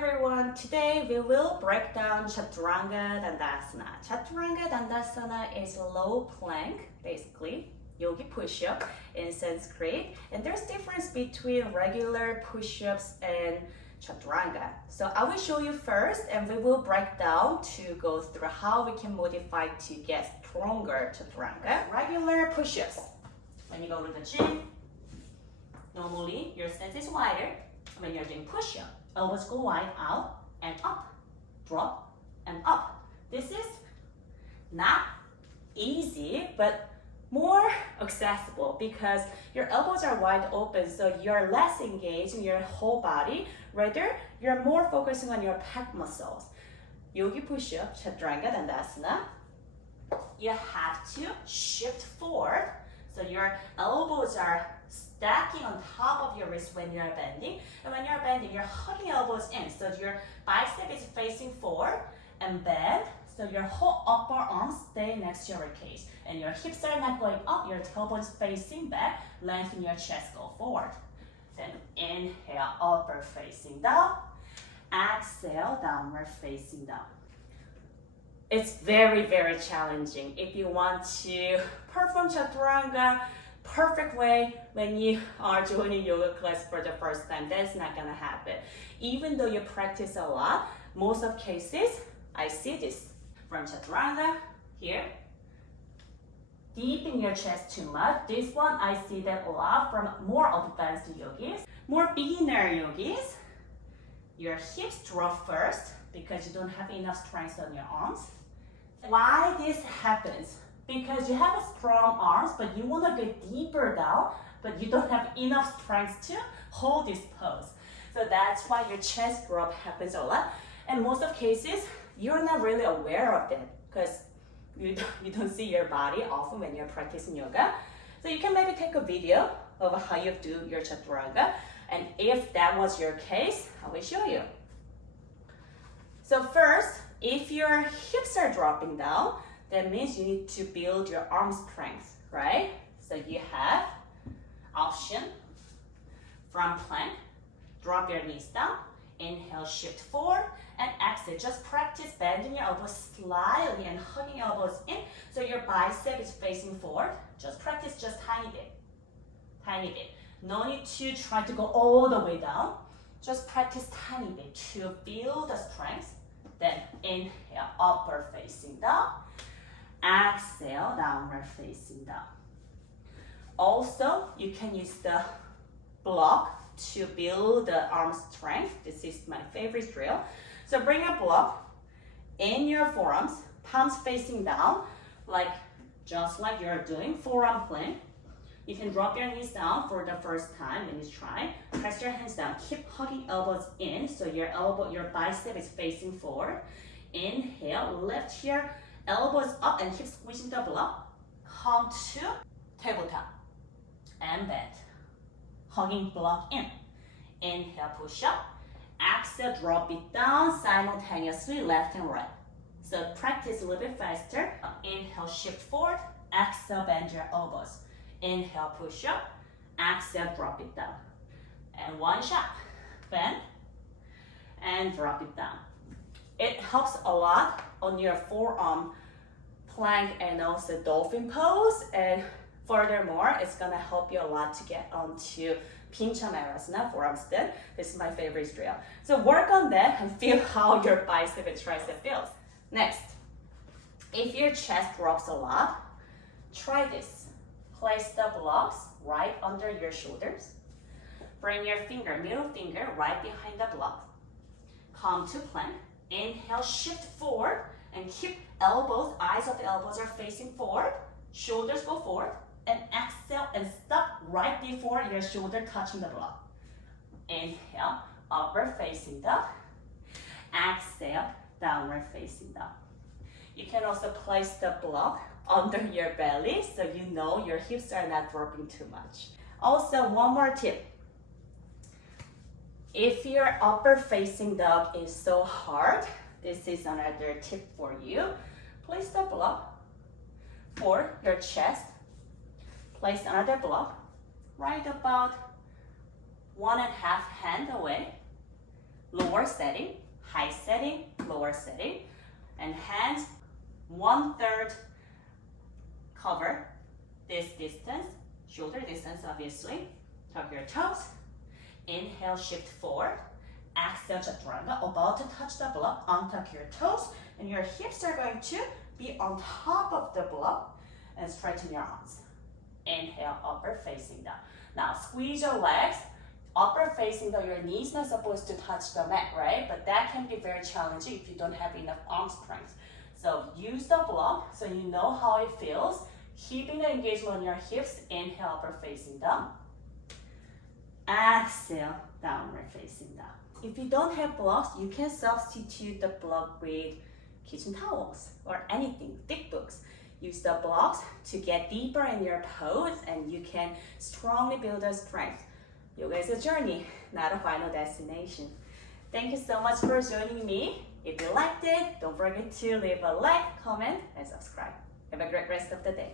everyone, today we will break down Chaturanga Dandasana. Chaturanga Dandasana is a low plank, basically, yogi push-up in Sanskrit. And there's difference between regular push-ups and Chaturanga. So I will show you first and we will break down to go through how we can modify to get stronger Chaturanga. Regular push-ups. When you go to the gym, normally your stance is wider. When you're doing push-up, elbows go wide out and up, drop and up. This is not easy, but more accessible because your elbows are wide open, so you're less engaged in your whole body. Rather, you're more focusing on your pec muscles. Yogi push-up, Chaturanga Dandasana, you have to shift forward. So your elbows are stacking on top of your wrist when you're bending. And when you're bending, you're hugging elbows in. So your bicep is facing forward and bend. So your whole upper arms stay next to your ribcage. And your hips are not going up, your tailbone is facing back. Lengthen your chest, go forward. Then inhale, upper facing down. Exhale, downward facing down. It's very, very challenging. If you want to perform Chaturanga perfect way when you are joining yoga class for the first time, that's not gonna happen. Even though you practice a lot, most of cases, I see this from Chaturanga here. Deep in your chest too much. This one, I see that a lot from more advanced yogis. More beginner yogis, your hips drop first because you don't have enough strength on your arms. Why this happens? Because you have strong arms, but you want to get deeper down, but you don't have enough strength to hold this pose. So that's why your chest drop happens a lot. And most of cases, you're not really aware of that because you don't see your body often when you're practicing yoga. So you can maybe take a video of how you do your Chaturanga. And if that was your case, I will show you. So first, if your hips are dropping down, that means you need to build your arm strength, right? So you have option from plank, drop your knees down, inhale, shift forward, and exhale. Just practice bending your elbows slightly and hugging elbows in so your bicep is facing forward. Just practice just tiny bit, tiny bit. No need to try to go all the way down. Just practice tiny bit to build the strength. Then inhale, upper facing down. Exhale, downward facing down. Also, you can use the block to build the arm strength. This is my favorite drill. So bring a block in your forearms, palms facing down, just like you're doing forearm plank. You can drop your knees down for the first time when you try. Press your hands down. Keep hugging elbows in so your bicep is facing forward. Inhale, lift your elbows up and keep squeezing the block. Come to tabletop and bend. Hugging block in. Inhale, push up. Exhale, drop it down simultaneously, left and right. So practice a little bit faster. Inhale, shift forward. Exhale, bend your elbows. Inhale, push up. Exhale, drop it down. And one shot. Bend and drop it down. It helps a lot on your forearm plank and also dolphin pose. And furthermore, it's gonna help you a lot to get onto Vinyasa forearm stand. This is my favorite drill. So work on that and feel how your bicep and tricep feels. Next, if your chest drops a lot, try this. Place the blocks right under your shoulders. Bring your middle finger right behind the block. Come to plank. Inhale, shift forward and keep eyes of the elbows are facing forward. Shoulders go forward. And exhale and stop right before your shoulder touching the block. Inhale, upward facing down. Exhale, downward facing down. You can also place the block under your belly so you know your hips are not dropping too much. Also, one more tip. If your upper facing dog is so hard, this is another tip for you. Place the block for your chest. Place another block right about 1.5 hand away. lower setting, high setting, lower setting, and hands 1/3 cover this distance, shoulder distance obviously. Tuck your toes. Inhale, shift forward. Exhale, chaturanga, about to touch the block. Untuck your toes, and your hips are going to be on top of the block, and straighten your arms. Inhale, upward facing down. Now squeeze your legs. Upward facing down, your knees not supposed to touch the mat, right? But that can be very challenging if you don't have enough arm strength. So use the block so you know how it feels. Keeping the engagement on your hips. Inhale, upward facing down. Exhale, downward facing down. If you don't have blocks, you can substitute the block with kitchen towels or anything, thick books. Use the blocks to get deeper in your pose, and you can strongly build the strength. Yoga is a journey, not a final destination. Thank you so much for joining me. If you liked it, don't forget to leave a like, comment, and subscribe. Have a great rest of the day.